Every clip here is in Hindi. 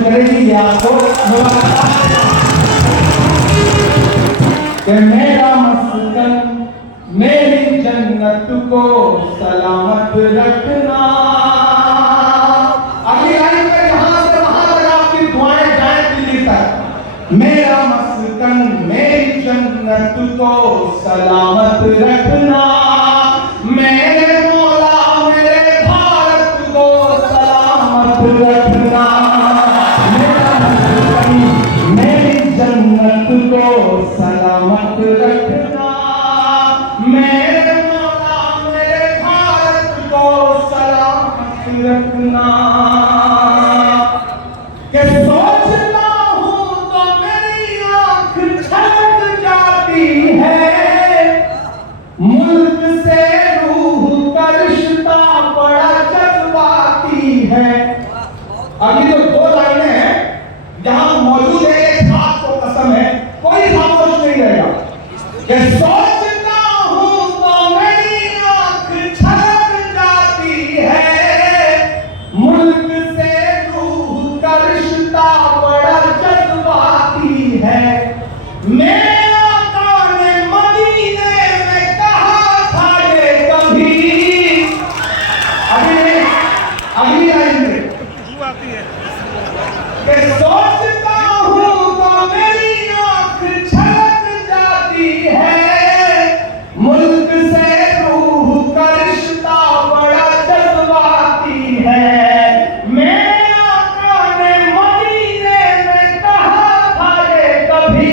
करेगी आपको कि मेरा मस्कन मेरी जन्नत को सलामत रखना। अगली लाइन पे यहां से वहां तक आपकी दुआएं जाए दिल्ली तक। मेरा मस्कन मेरी जन्नत को सलामत रखना, मेरे मौला मेरे भारत को सलामत रखना। मेरा मस्कन मेरी जन्नत को सलामत रखना, मेरे मौला मेरे भारत को सलामत रखना। कि सोचता हूं तो मेरी आंख छलक जाती है, मुल्क से रूह का रिश्ता बड़ा जज्बाती है। अभी तो दो लाइनें हैं जहां मौजूद है, एक हाथ को कसम है, कोई खामोश नहीं रहेगा। कि सोचता हूं तो मेरी आंख छलक जाती है, मुल्क से रूह का रिश्ता बड़ा जज्बाती है। मेरे आका ने मदीने में कहा था ये कभी, अभी लाइन में कि सोचता हूं तो मेरी आंख छलक जाती है, मुल्क से रूह का रिश्ता बड़ा जज्बाती है। मेरे आका ने मदीने में कहा था ये कभी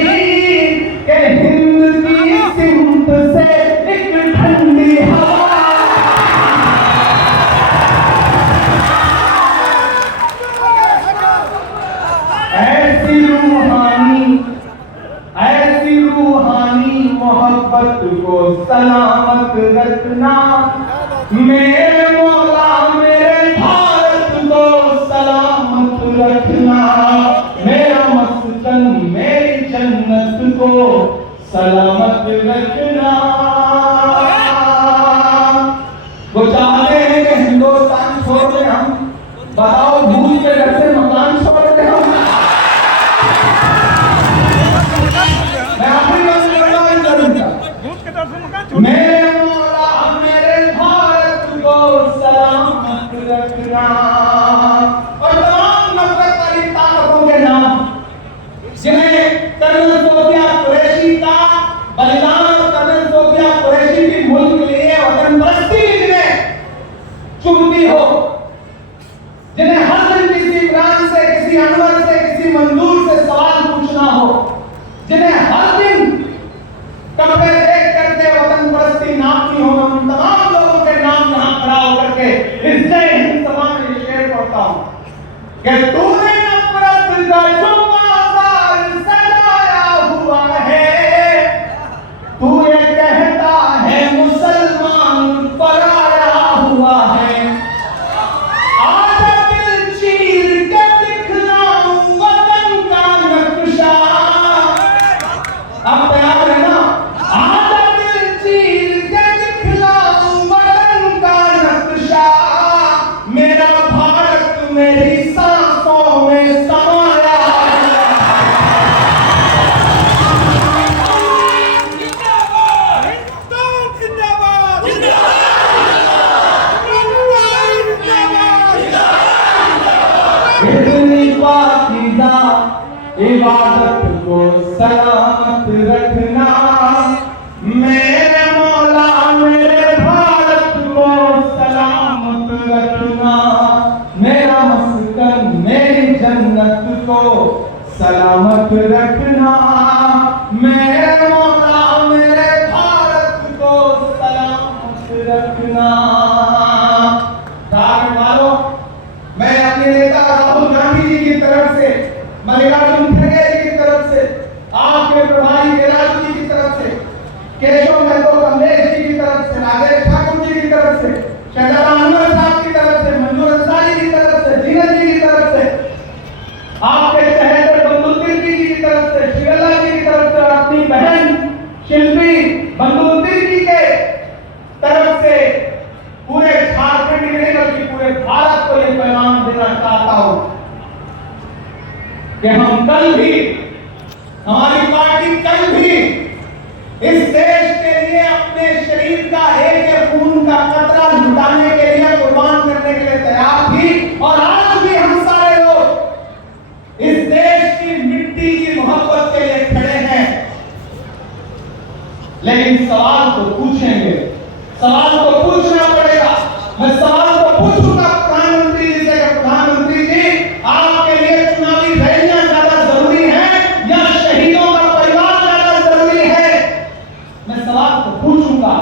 कि हिंद की सिमत से एक ठंडी हवा, ऐसी रूहानी मोहब्बत को सलामत रखना, मेरे मौला मेरे भारत को सलामत रखना। मेरा मस्कन मेरी जन्नत को सलामत रखना। वो चाहते हैं कि हिंदुस्तान छोड़ दें हम, बताओ भूल के घर से मकान छोड़ दें हम। मेरे मौला मेरे भारत को सलामत रखना। और तमाम नफरत वाली ताकतों के नाम जिन्हें कर्नल सोफिया कुरैशी का बलिदान और कर्नल सोफिया कुरैशी की मुल्क के लिए वतन परस्ती जिन्हें चुभती हो, जिन्हें हर दिन किसी इमरान से, किसी अनवर से, किसी मंजूर से सवाल पूछना हो, जिन्हें हर दिन कपड़े देख करके वतन परस्ती नापनी हो, उन तमाम लोगों के नाम यहां खड़ा होकर के इस जय हिंद सभा में शेर पढ़ता हूं कि तूने नफरत का जो बाजार सजाया हुआ है, तू ये कहता है मुसलमान पराया हुआ है। आजा दिल चीर के दिखलाऊं वतन का नक्शा। आप तैयार है ना? मेरा भारत मेरी सांसों में समाया। इतनी पाकीज़ा इबादत को सलामत रखना, मेरे मौला मेरे भारत को सलामत रखना। मेरा मस्कन मेरी जन्नत को सलामत रखना, मेरे मौला मेरे भारत को सलामत रखना। वालों, मैं अपने नेता राहुल गांधी जी की तरफ से, मल्लिकार्जुन खड़गे जी की तरफ से, आपके प्रभारी केराजू जी की तरफ से, केशव महतो कमलेश जी की तरफ से, राजेश ठाकुर जी की तरफ से, शहजादा अनवर साहब की तरफ से, मंजूर अंसारी की तरफ से, जीनत जी की तरफ से, आपके सहयोगी बंदुद्दीन जी की तरफ से, शिवल्ला जी की तरफ से, और अपनी बहन शिल्पी बंदुद्दीन जी के तरफ से पूरे झारखंड में नहीं बल्कि पूरे भारत को ये पैगाम देना चाहता हूं कि हम कल भी, हमारी पार्टी कल भी इस देश के लिए अपने शरीर का एक खून का कतरा लुटाने के लिए, कुर्बान करने के लिए तैयार थी। और आज भी हम सारे लोग इस देश की मिट्टी की मोहब्बत के लिए खड़े हैं। लेकिन सवाल तो पूछेंगे, सवाल तो पूछना पड़ेगा। मैं सवाल तो पूछूंगा प्रधानमंत्री जी से, प्रधानमंत्री जी आपके लिए चुनावी रैलियां ज्यादा जरूरी है या शहीदों का परिवार ज्यादा जरूरी है? मैं सवाल तो पूछूंगा,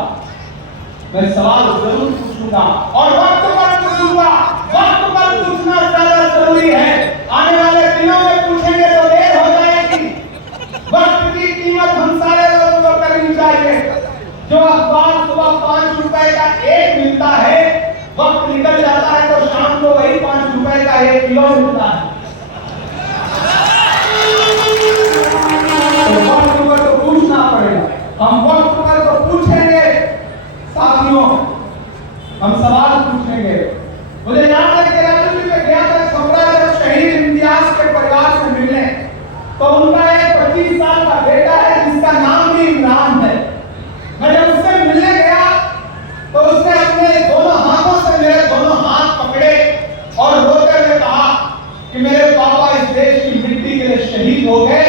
मैं सवाल जरूर पूछूंगा और वक्त पर पूछूंगा। वक्त पर पूछना ज्यादा जरूरी है। आने वाले दिनों में पूछेंगे तो देर हो जाएगी। वक्त की कीमत हम सारे लोगों को करनी चाहिए। जो अखबार सुबह 5 रुपए का एक मिलता है, वक्त निकल जाता है तो शाम को वही 5 रुपए का 1 किलो मिलता है। तो वक्त पर तो पूछना पड़ेगा। हम वक्त पर तो पूछेंगे साथियों, हम सवाल पूछेंगे। मुझे याद है कि राजनीति में गया था छपरा, जब शहीद इम्तियाज के परिवार से मिलने, तो उनका एक 25 साल का बेटा है जिसका नाम भी इमरान है। मैं जब उससे मिलने गया तो उसने अपने दोनों हाथों से मेरे दोनों हाथ पकड़े और रोते हुए कहा कि मेरे पापा इस देश की मिट्टी के लिए शहीद हो गए।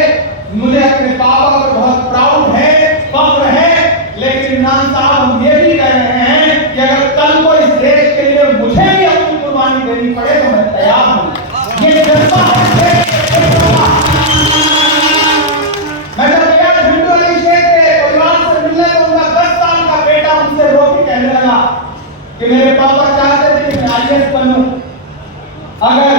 मुझे अपने पापा पर बहुत प्राउड है, फख्र है। लेकिन इमरान साहब, हम ये भी कह रहे हैं कि अगर कल को इस देश के लिए मुझे भी अपनी कुर्बानी देनी पड़े तो मैं तैयार हूं। ये जज्बा है। मैं जब गया झंडू अली शेख के परिवार से मिलने तो उनका 10 साल का बेटा उनसे रो के कहने लगा कि मेरे पापा चाहते थे कि मैं आईएएस बनूं। अगर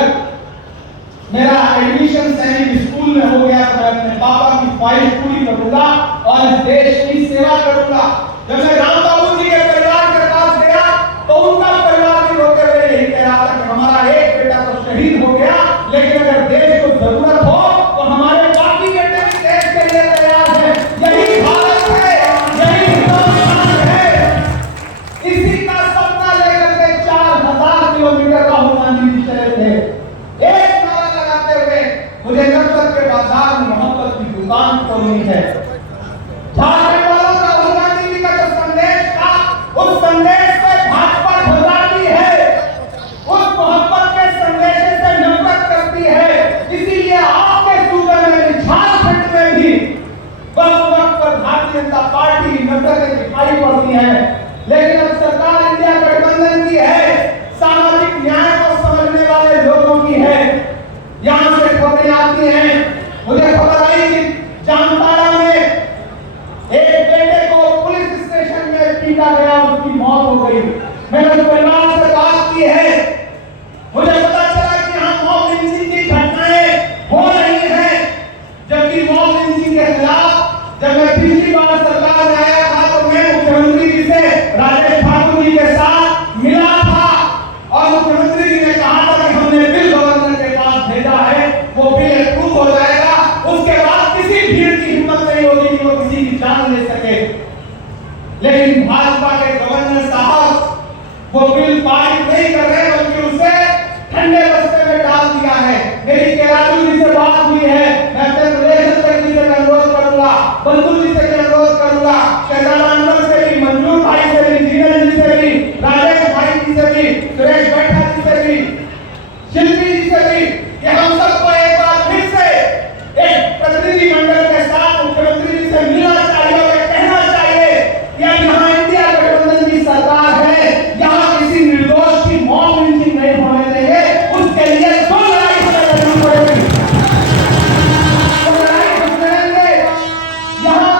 मेरा एडमिशन सैनिक स्कूल में हो गया तो मैं अपने पापा की ख्वाहिश पूरी करूंगा और इस देश की सेवा करूंगा। जब मैं राम बाबू जी के परिवार के पास गया तो उनका परिवार भी रोते हुए यही कह रहा था कि हमारा एक बेटा तो शहीद हो गया, लेकिन अगर देश को जरूरत हो तो हमारे बाकी बेटे भी देश के लिए तैयार हैं। यही भारत है, यही हिंदुस्तान है। इसी का सपना लेकर के 4000 किलोमीटर राहुल गांधी जी चले थे, एक नारा लगाते हुए, मुझे नफरत के बाजार में मोहब्बत की दुकान खोलनी है। झारखंड वालों का राहुल गांधी जी का जो संदेश था, उस संदेश से भाजपा घबराती है, उस मोहब्बत के संदेश से नफरत करती है। इसीलिए आपके सूबे में, झारखंड में भी वक्त वक्त पर भारतीय जनता पार्टी नफरत दिखाई पड़ती है। लेकिन अब सरकार इंडिया गठबंधन की है, सामाजिक न्याय को समझने वाले लोगों की है। यहां से खबरें आती हैं, मुझे खबर आई कि जामताड़ा में एक बेटे को पुलिस स्टेशन में पीटा गया, उसकी मौत हो गई। मैंने उस परिवार से बात की है, मुझे पता चला कि यहाँ मॉब लिंचिंग की घटनाएं हो रही हैं। जबकि मॉब लिंचिंग के खिलाफ जब मैं पिछली बार सरकार में आया था तो मैं मुख्यमंत्री जी से, राजेश ठाकुर जी के साथ मिला था और मुख्यमंत्री जी ने कहा था कि हमने बिल गवर्नर के पास भेजा है, वो बिल अप्रूव हो जाएगा। उसके बाद किसी भीड़ की हिम्मत नहीं होगी कि वो किसी की जान ले सके। लेकिन भाजपा के गवर्नर साहब वो बिल पारित नहीं कर रहे, बल्कि उसे ठंडे बस्ते में डाल दिया है। मेरी केरालू जी से बात हुई है, मैं अपने प्रदेश अध्यक्ष जी से अनुरोध करूंगा, बंधु जी से अनुरोध करूंगा, शहजादा अनवर से भी, मंजूर भाई से भी, जीवन जी से भी, राजेश भाई जी से भी, सुरेश बैठा जी से भी, शिल्पी जी से भी, कि हम सबको एक बार फिर से एक प्रतिनिधि मंडल के साथ मुख्यमंत्री जी से मिलना चाहिए और कहना चाहिए कि यहाँ इंडिया गठबंधन की सरकार है, यहाँ किसी निर्दोष की मौत लिंचिंग नहीं होने देंगे। उसके लिए दो लड़ाई हमें लड़नी पड़ेगी, तो लड़ाई हम लड़ेंगे। यहाँ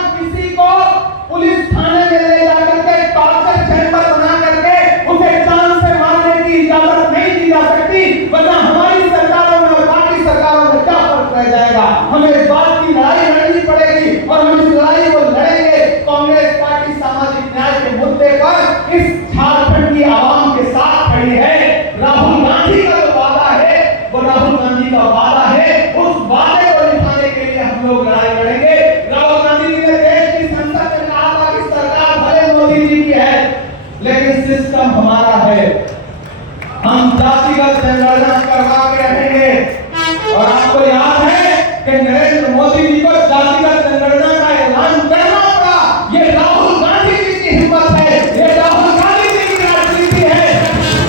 कि नरेंद्र मोदी जी को जातिगत जनगणना का ऐलान करना पड़ा। ये राहुल गांधी जी की हिम्मत है, ये राहुल गांधी जी की राजनीति है।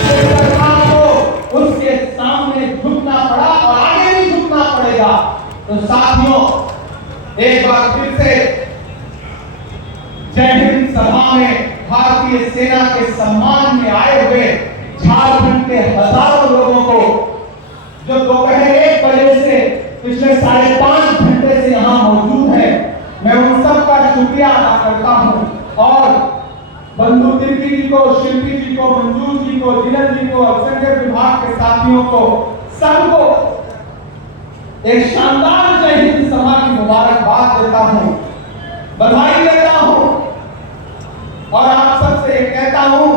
सरकार को उसके सामने झुकना पड़ा और आगे भी झुकना पड़ेगा। तो साथियों, एक बार फिर से जय हिंद सभा में भारतीय सेना के सम्मान में आए हुए झारखंड के हजारों लोगों को, जो दोपहर 1 बजे से पिछले 5.5 घंटे से यहाँ मौजूद है, मैं उन सब का शुक्रिया अदा करता हूँ। और बंधु तिर्की जी को, शिल्पी जी को, मंजूर जी को, जिलन जी को, अल्पसंख्यक विभाग के साथियों को, सबको एक शानदार जय हिंद सभा की मुबारकबाद देता हूँ, बधाई देता हूँ और आप सबसे कहता हूँ